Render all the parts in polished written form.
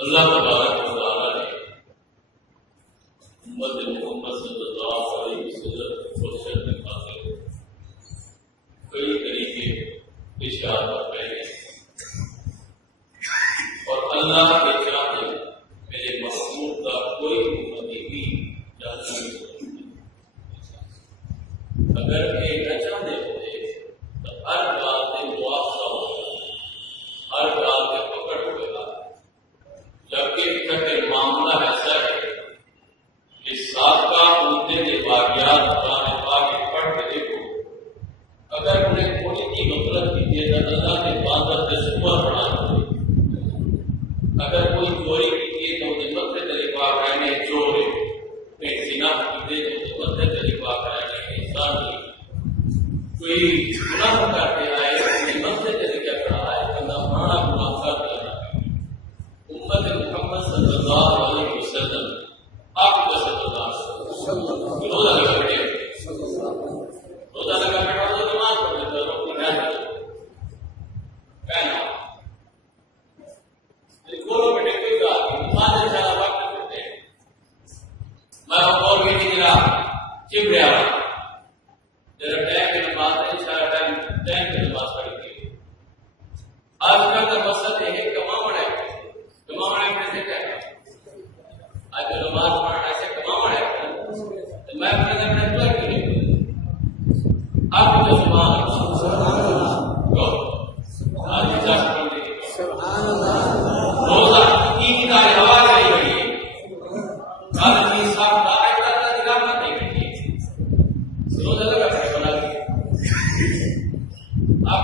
اللہ تبارک و تعالی نے امت محمد صلی اللہ علیہ وسلم کی فرصت میں خاطر کئی طریقے ارشاد فرمائے ہیں اور اللہ کے چاہتے میرے محبوب کا کوئی امتی بھی چاہتی نہیں. اگر یہ نہ چاہتے ہوتے تو ہر بات سے معاوضہ ہوتا، ہر بات سے پکڑ ہوگا. جبکہ معاملہ ایسا ہے کہ سابقہ مدے کے واقعات قرآن پاک میں پڑھ کے دیکھو، اگر انہیں کوئی کی غفلت کی تھی تو اللہ نے باندر سے سپر بنا دیے. اگر کوئی چوری کی تھی تو انہیں مدد طریقہ کہنے چور ہے، کوئی زنا کی تھی تو انہیں مدد طریقہ کہنے انسان کی، کوئی گناہ کرتے آئے انہیں مدد طریقہ کہا ہے کہ نہ مانا گناہ کرتے آئے. امت محمد صلی اللہ علیہ وسلم آپ کو صلی اللہ علیہ وسلم روزہ لگا بیٹھے روزہ لگا بیٹھا تو نماز پڑھ لیتا ہے اپنی محنت کہنا کھولو بیٹے کوئی بات نہیں نماز ان شاء اللہ وقت کرتے ہیں. میں اور بھی نہیں گرا چپ رہا جب ٹائم کی نماز ہے ان شاء اللہ ٹائم کی نماز پڑھی گئی. آج کل کا مقصد یہ ہے کما بڑا ہے کیسے کہتا آج کل نماز پڑھنا ایسے کمانا ہے میں اپنے گھر میں پلگ کیوں نہیں آپ جو سبحان روزہ کی ہوا نہیں بڑی ہے صاحب نہیں بڑی روزہ لگا بنا آپ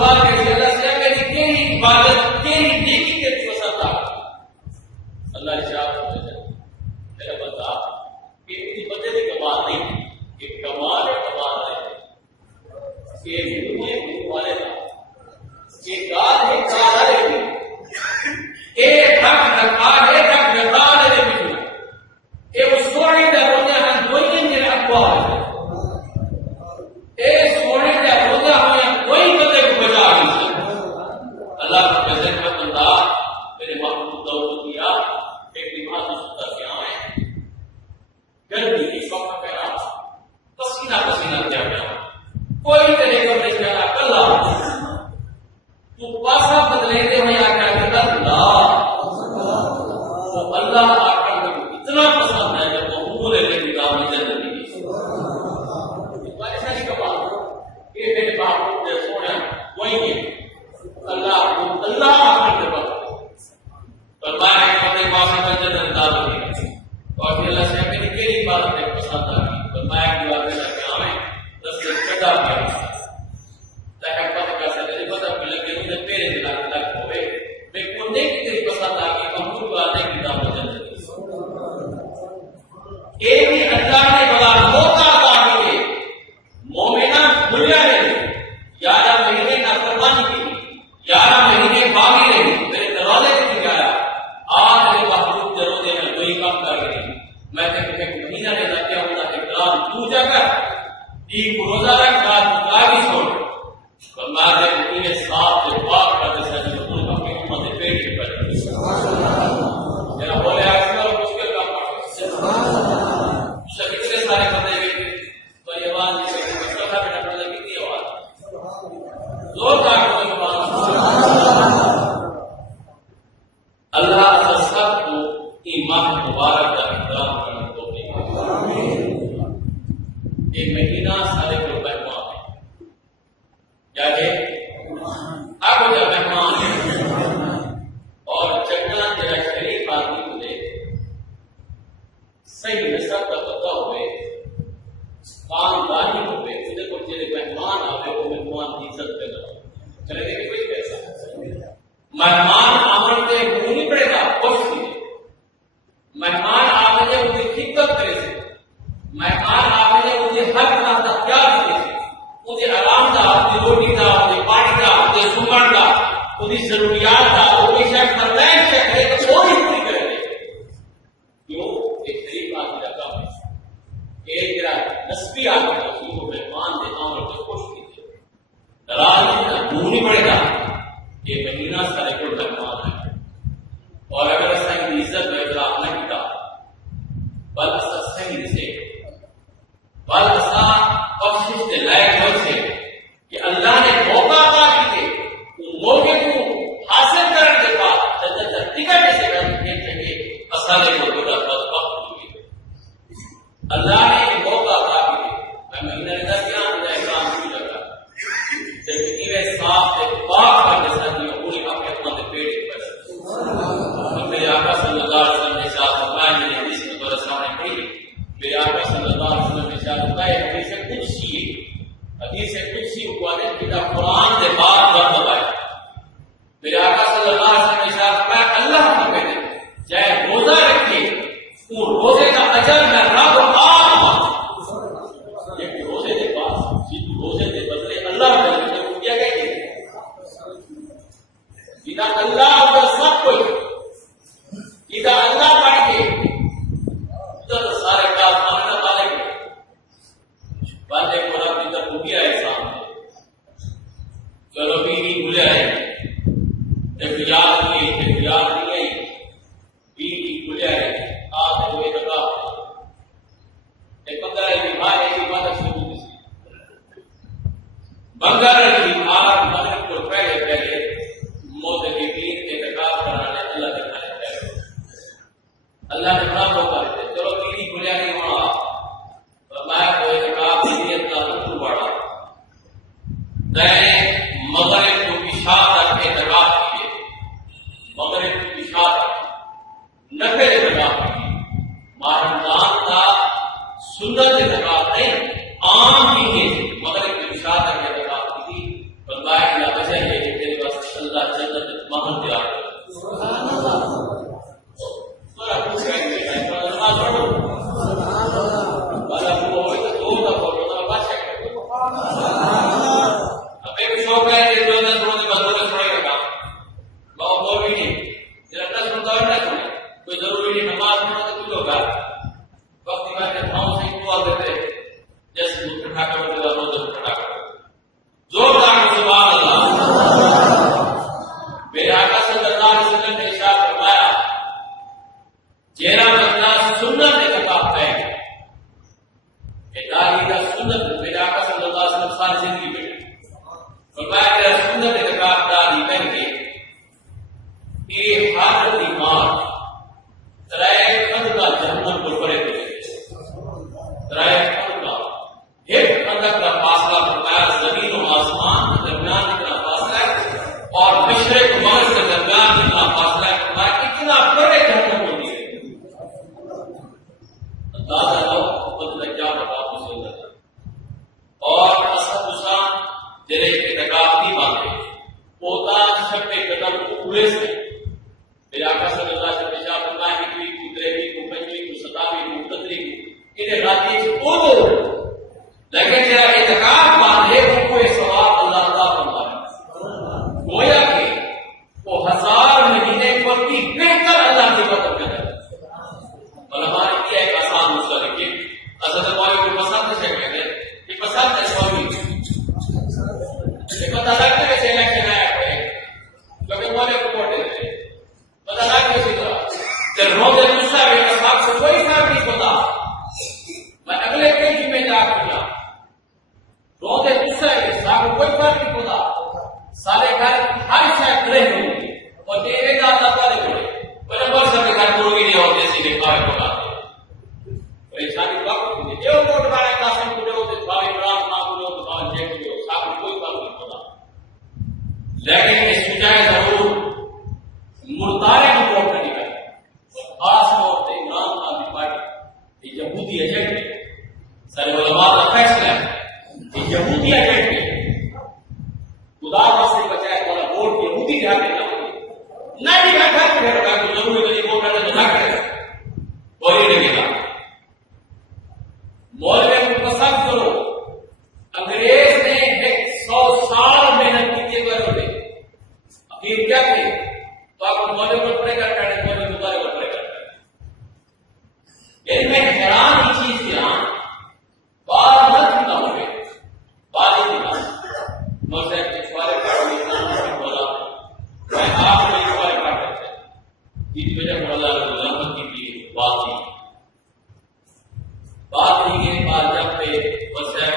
سوال کرے اللہ سے میری کیڑی عبادت کیڑی نیکی تے پسند آ اللہ ارشاد فرماتا ہے میرا بندہ کہ اس بندے کی کمال نہیں کہ کمال ہے کمال ہے کہ دنیا والے کا کہ گال ہے گال ہے اے حق رکھا ہے حق رکھا ہے بچو اے اس سوڑی دا روزہ ہن کوئی نہیں اقوال اے سوڑی دا روزہ ہن کوئی بندے کو بچا نہیں اللہ کا کہتے ہیں بندہ میرے محبوب دعوت دیا ایک نماز ستا کیا ہے گرمی کی وقت پہ رہا پسینہ پسینہ کیا گیا کوئی طریقہ نہیں کیا کلا تو پاسا بدلے دے ہوئے آکا کہتا وہ اللہ آکا اتنا پسند ہے جب وہ پورے لے کتاب میں جنت نہیں ایسا نہیں کہا کہ میرے باپ دے سونا وہی ہے اللہ آکا کے بات فرمایا کہ اپنے پاسا میں جنت دار نہیں اور اللہ سے میری کیڑی بات ہے پسند آ گئی فرمایا کہ بات ہے کہ ہمیں دس دن کٹا کیا لیکن پتہ کا سے نہیں پتہ کہ لگے انہیں پیرے دلا لگ ہوئے میں کونے کی تیری پسند آ گئی محمود والے کی کتاب میں جنت ایک بھی اللہ نے بڑا موقع عطا کیے مومنہ بھولیا نہیں 11 مہینے نافرمانی کی 11 مہینے باغی رہی میرے دروازے پہ نہیں آیا آج میرے محبوب کے روزے میں کوئی کام کر گئی میں نے ایک مہینہ لینا کیا ہوتا اکرام تو جا کر ایک روزہ رکھ بات کاری چھوڑ فرمایا کہ انہیں صاحب سے پاک کر دے سکتے ان کا اپنی امت پیٹ کی پر میرا بولے اکثر اور مشکل کا شکل سے سارے بندے گئے تو یہ آواز نہیں سکتے مشکلہ بیٹا پڑھنے کتنی آواز زور کا کوئی آواز اللہ سب کو ایمان مبارک کا احترام کرنے کو ایک مہینہ سارے کو مہمان ہے کیا کہ اب جب مہمان ہے اور جگہ جگہ شریف آدمی کو دے صحیح نسب کا پتہ ہوئے خاندانی ہوئے مجھے کو جیسے مہمان آئے وہ مہمان کی عزت پہ کرو چلے گے کوئی کیسا مہمان آمن کے منہ نہیں پڑے گا خوش نہیں مہمان آمن کے مجھے خدمت کرے سے مہمان آمن کے مجھے ہر طرح کا پیار کرے سے مجھے آرام دا مجھے روٹی دا مجھے پانی دا مجھے سمن دا مجھے ضروریات دا وہ بھی شخص فرمائن شخص ہے تو وہ ہی پوری کرے کیوں ایک طریق آدمی کا کام ہے ایک میرا نسبی آدمی کا کی وہ مہمان دے آمن کو خوش کیجیے ناراض نہیں دور نہیں پڑے گا یہ مہینہ سارے کو مہمان ہے اور اگر ایسا کی عزت میں اخلاق نہ کیتا بل ایسا صحیح سے بل ایسا بخشش سے لائق ہو سے کہ اللہ نے موقع عطا کیے ان موقع کو حاصل کرنے کے بعد جنت ٹکٹ سے کرنے کے اصالے کو بڑا وقت ہوئی اللہ نے موقع عطا کیے میں مہینہ رضا کیا مجھے کام کی لگا جب اتنے صاف سے پاک کرنے سے پوری اپنے اپنے پیٹ پر میرے آقا صلی اللہ علیہ وسلم نے شاہ فرمایا میں نے حدیث میں بڑا سامنے پڑھی میرے آقا صلی اللہ علیہ وسلم نے شاہ فرمایا حدیث قدسی والے کتاب قرآن کے بعد درد آئے میرے آقا صلی اللہ علیہ وسلم نے شاہ فرمایا اللہ کی کہتے چاہے روزہ رکھے وہ روزے کا اجر میں رب ایک روزے کے پاس روزے کے بدلے اللہ نے وہ کیا کہتے ہیں اللہ اور سب کچھ اذا اللہ پڑھ کے ادھر سارے کام ماننا والے والے کو رب ادھر بھوگیا ہے سامنے چلو بیوی بھولے آئے جب یاد نہیں آئی بیوی بھولے آئے آپ نے وہ لگا ایک بندہ کی بھائی ایک بات شروع کی بنگر کی آگ مغرب کو پہلے موت کے دین اعتقاد کرانے اللہ کے کھانے پہلے اللہ نے بڑا موقع دیتے چلو بیوی بھولے آئی وہاں فرمایا کو اعتقاد نیت کا رکن بڑھا دین مغرب کو اشارت اعتقاد کیے مغرب کو اشارت نفع اعتقاد کیے رمضان کا سنت اعتقاد نہیں عام بھی ہے مغرب کو اشارت اعتقاد کی فرمایا کہ اندازہ لو بدلہ کیا بتا اسے اندازہ اور اصل حسان جرے کے تقافتی باتیں پوتا شب قدم کو پورے سے میرے آقا صلی اللہ علیہ وسلم شاہ فرمائے کہ قدرے کی پنجوی کو ستاوی کو تدری کو انہیں راتی سے پودو لیکن جرا اعتقاد باندھے ان کو یہ ثواب اللہ تعالیٰ فرمائے گویا کہ وہ 1000 مہینے پر بھی بہتر اللہ کی مدد کرے علماء نے کیا ایک آسان مسئلہ لکھے حضرت مولانا کو پسند سے کہتے ہیں کہ پسند ہے سوئی یہ پتہ لگتا ہے کہ الیکشن آیا ہے کیونکہ مولانا کو ووٹ دیتے ہیں پتہ لگتا ہے اسی طرح جب روزے دوسرا میرے صاحب سے کوئی فرق نہیں ہوتا میں اگلے پیج میں جا کر روزے دوسرا میرے صاحب کو کوئی فرق نہیں ہوتا سارے گھر ہر شاید کھڑے ہوں گے اور تیرے دادا والے کھڑے بڑے بڑے سب گھر توڑ بھی نہیں ہوتے سیدھے کھائے پکاتے پریشانی وقت ہوتی ہے جو ووٹ والے قاسم کو ہوتے بھائی عمران خان کو ہوتے بھائی جیک کو صاحب کوئی فرق نہیں ہوتا لیکن اس سجائے ضرور مردارے کو ووٹ نہیں کرتے اور خاص طور سے عمران خان کی پارٹی یہ یہودی ایجنٹ ہے سر علماء کا فیصلہ ہے یہ یہودی ایجنٹ ہے خدا سے بچائے والا ووٹ یہودی کے ہاتھ میں نہ بھی بیٹھا کہ ضروری نہیں ووٹ کرنے تو نہ کرے اور یہ نہیں کہا مولوی کو پسند کرو انگریز نے 100 سال محنت کی تھی بروے اخیر کیا تھی تو آپ کو مولوی پر پڑے کر کرنے مولوی مدارے پر پڑے کر کرنے یعنی میں حیران کی چیز کیا بار مت نہ ہوئے بار ہی نہ مجھے پچھوارے پڑھنے کا بولا میں آپ نے پچھوارے پڑھنے تھے اس وجہ پر اللہ رب العالمین کی بھی بات تھی بات نہیں ہے بات جب پہ بس ہے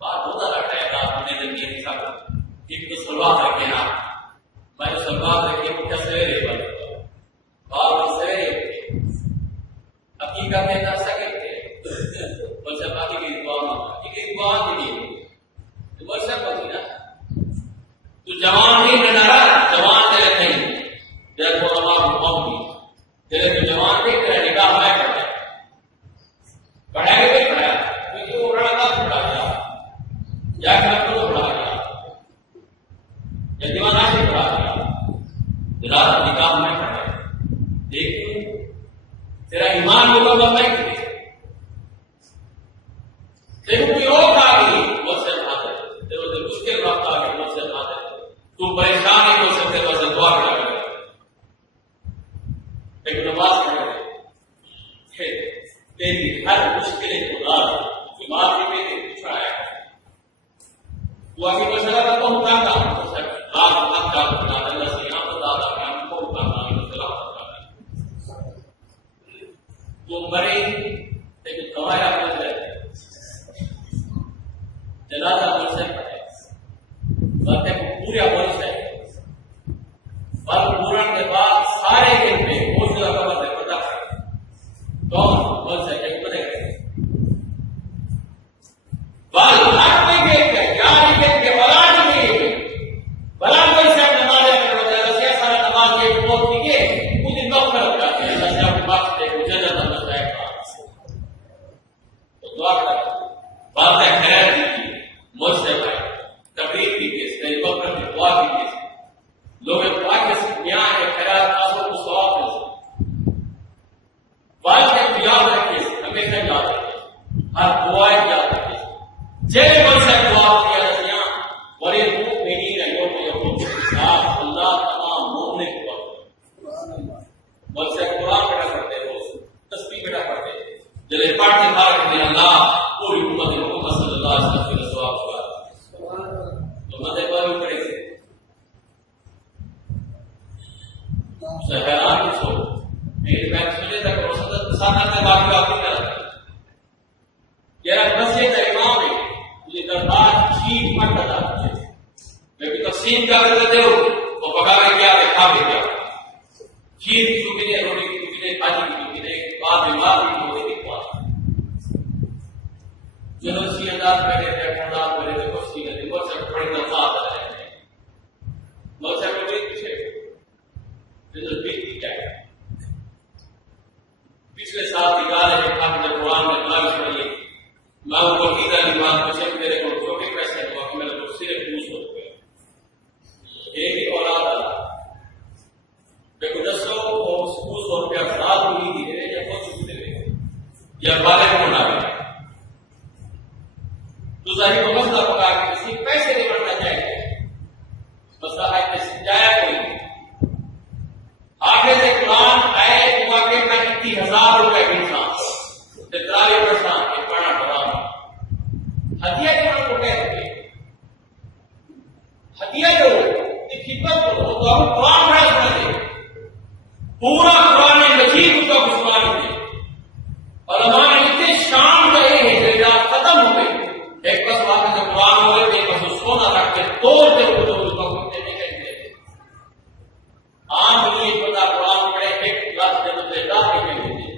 بات ہوتا رہتا ہے آپ نے دن یہ حساب ایک تو سلوات رکھے نا میں جو سلوات رکھے وہ کیا سویرے بات میں سویرے حقیقت میں نہ سکے تھے بس ہے باقی کی دعا مانگا کہ دعا کے لیے تو بس ہے پتی نا تو جوان ہی نہ رہا جوان تیرے نہیں جب وہ ہمارا قوم کی تیرے تو جوان دیکھ رہے نکاح میں پڑھا پڑھائی بھی پڑھایا کیونکہ وہ بڑا کا پڑھا گیا یا کہ کو پڑھا گیا یا دیوانہ سے پڑھا گیا دلال نکاح میں پڑھا دیکھ تیرا ایمان مکمل نہیں کیا تیرے کوئی اور آ گئی وہ سے بات ہے تیرے مشکل وقت آ گئی وہ سے بات ہے تو پریشان ہی ہو سکتے بس دعا کر رہے ایک نماز پڑھ رہے تیری ہر مشکلیں خدا کی بات ہی میں پوچھا ہے تو آگے مسئلہ کا تو ہوتا تھا رات تک کا بنا اللہ سے یہاں بتا تھا کہ ہم کو ہوتا تھا مسئلہ ہوتا تھا تو مرے لیکن دوایا بن جائے جنازہ بن سے پڑے باتیں کو پورا بن جائے بل پورن کے بعد سارے دن میں حوصلہ قبر سے پتہ ہے کون بن سے ایک بنے گئے بل آٹھویں گیٹ کے گیارہویں گیٹ کے بلان میں بلان کوئی سے نماز پڑھتا ہے رسیہ سارا نماز کے بہت دیکھے کچھ دن وقت کرتا ہے رسیہ کو باقی دے کو جنت اندر جائے گا تو دعا کرتا باتیں خیر دیتی مجھ سے بھائی تقریب کی کس نے وقت کی دعا کی کس لوگ دعا کے یہاں ہے خیرات آسوں کو ثواب ملے بات کے یاد رکھیے ہمیشہ یاد رکھیے ہر دعائیں یاد رکھیے جیسے بن سے دعا کیا رسیاں بڑے مومنین ہے یوم یقوم الحساب اللہ تمام مومن کو بن سے قرآن پڑھا کرتے روز تسبیح پڑھا کرتے جلے پاٹ سے بارک دے اللہ پوری امت محمد صلی اللہ علیہ وسلم کے ثواب ہوا تو مدد پر پڑے گے شہران کو میرے میں سمجھے تک روشن ساتھ میں باقی باقی کرتا یہ مسجد کا امام ہے مجھے دربار چیز مت بتا لیکن تقسیم کیا کرتے ہو وہ پکا کے کیا کھا کے کیا چیز کی چکنے روٹی کی چکنے کھانے کی چکنے بعد میں بعد میں ہونے کے بعد جنوسی انداز پہلے ٹھنڈا پہلے دیکھو سی ہے دیکھو سب بڑی دفعہ آتا ہے بہت سے بڑے پیچھے پچھلے سال نکالے ایک ہی اولاد دیکھو 100 روپیہ سال ہوئی دی ہے یا کچھ چھوٹے ہوئے یا بالغ ہونا ہے تو ظاہر کو مسئلہ پکا کہ کسی پیسے نہیں بڑھنا چاہیے مسئلہ ہے کہ سمجھایا کوئی آگے سے قرآن آئے تو واقعی میں 30,000 روپے کی انسان تراوی پڑھنا یہ پڑھنا پڑھا ہدیہ کے کو کہتے ہیں ہدیہ جو خدمت کرو تو ہم قرآن پڑھا سکتے پورا قرآن مجید اس کا گزمان ہے علماء نے اتنے شان کہے ہیں جو اجازت ختم ہو گئی ایک بس واقع سے قرآن ہو گئے ایک بس سونا رکھ کے توڑ کے وہ جو اس کا کچھ نہیں کہتے تھے عام یہ پتا قرآن پڑھے ایک کلاس کے مطلب ڈاک نہیں کہتے تھے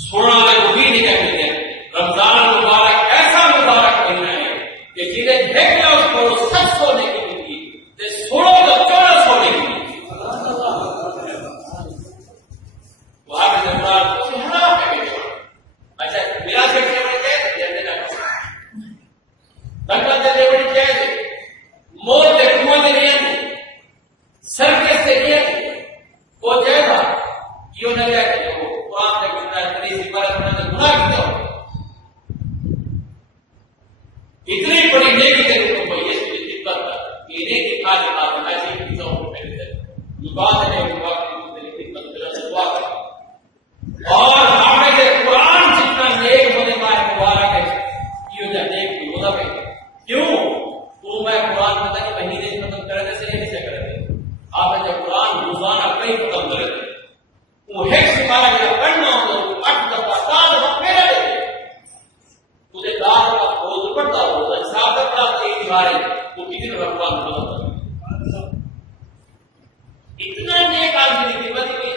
سونا لے وہ بھی نہیں کہتے تھے رمضان مبارک ایسا مبارک مہینہ ہے کہ جنہیں دیکھنا اس کو سچ سونے کی ملتی سوڑو تو چورا سونے کی ملتی وہاں کے جمعات کو سہنا ہے اچھا میرا سے بڑی چاہیے دکھا دے بڑی چاہیے مور دے کنواں دے نہیں سرکس سے نہیں وہ جائے گا یہ نہ جائے کہ وہ قرآن دے گناہ کری سی بارہ نے گناہ کیا ہو اتنی بڑی نیکی کے روپ میں یہ خدمت کر یہ نیکی کھا کے آپ نے ایسی چیزوں کو پھیل دے جو بات ہے کہ واقعی تیری خدمت کرنے سے دعا کر اور حافظ قرآن جتنا نیک ہونے کا مبارک ہے یہ جو نیک کی ہوتا ہے کیوں تو میں قرآن پتہ کہ مہینے ختم کرنے سے نہیں سے کرے آپ نے قرآن روزانہ کئی ختم کرے وہ ایک سپارہ جب پڑھنا ہو تو 8 دفعہ 7 دفعہ پھیرا لے تجھے 10 دفعہ بہت پڑھتا ہو تو 7 دفعہ ایک دیوارے تو کتنے دفعہ قرآن پڑھتا اتنا نیک آدمی کی خدمت کی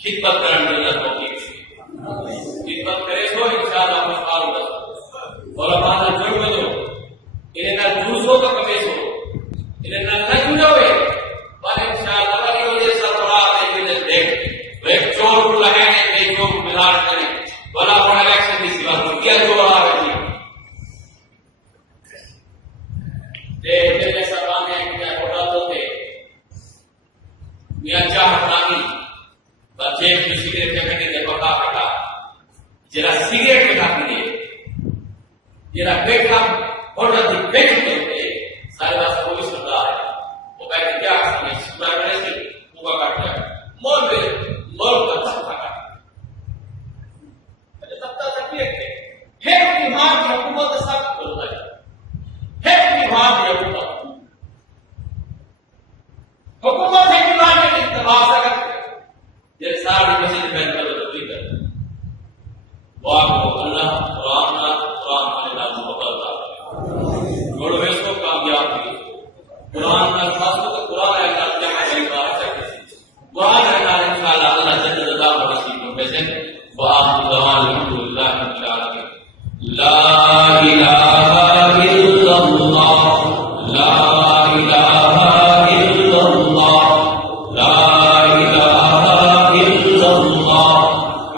خدمت کرنے کی اللہ توفیق خدمت کرے تو انشاءاللہ خوشحال ہوگا اور ہمارا جڑ میں جو انہیں نہ جوسوں کا کمیش ہو انہیں نہ جڑے ہوئے پر انشاءاللہ والی وجہ سے تھوڑا آتے دیکھ وہ ایک چور کو لگائیں ایک چور کو ملار کریں بڑا بڑا الیکشن کی سوا تو کیا چور آ رہی جیسا کام ہے کہ ہوٹل تو تھے میاں چاہ نامی بچے میں سگریٹ کے کھڑے دے پکا پکا جرا سگریٹ کے کھا لیے جرا پیٹ کا ہوٹل دی پیٹ کے سارے واسطے پولیس ہوتا ہے وہ کہتے کیا سمجھ سنا کرے سے وہ کاٹ جائے مول پہ مول کا چھپا کاٹ اچھا تب تک تکلیف ہے بہار کی حکومت سب بولتا ہے بہار کی حکومت ہے بہار کے اتباع سے کرتے یہ ساری مسجد میں تبدیل کر وہ آپ کو اللہ قرآن اللہ محبت جوڑو اس کو کامیاب کی قرآن کا خاص طور پر قرآن ہے اللہ کے حاصل بات ہے قرآن ہے انشاءاللہ اللہ جل جلالہ و نصیب کو پیسے وآخر دعوانا الحمدللہ انشاءاللہ لا الہ الا اللہ لا الہ الا اللہ لا الہ الا اللہ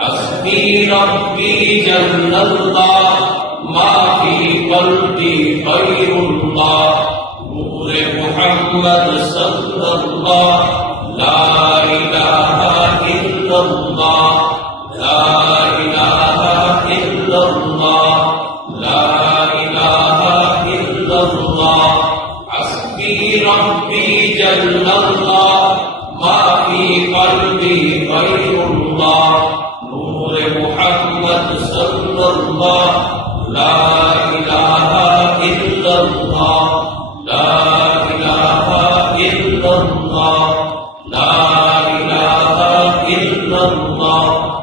حسبی ربی جل اللہ ما فی قلبی خیر اللہ نور محمد صلی اللہ لا الہ الا اللہ لا الہ الا اللہ لا الہ الا اللہ حسبی ربی جل اللہ ما فی قلبی خیر اللہ نور محمد صلی اللہ لا الہ الا اللہ لا الہ الا اللہ لا الہ الا اللہ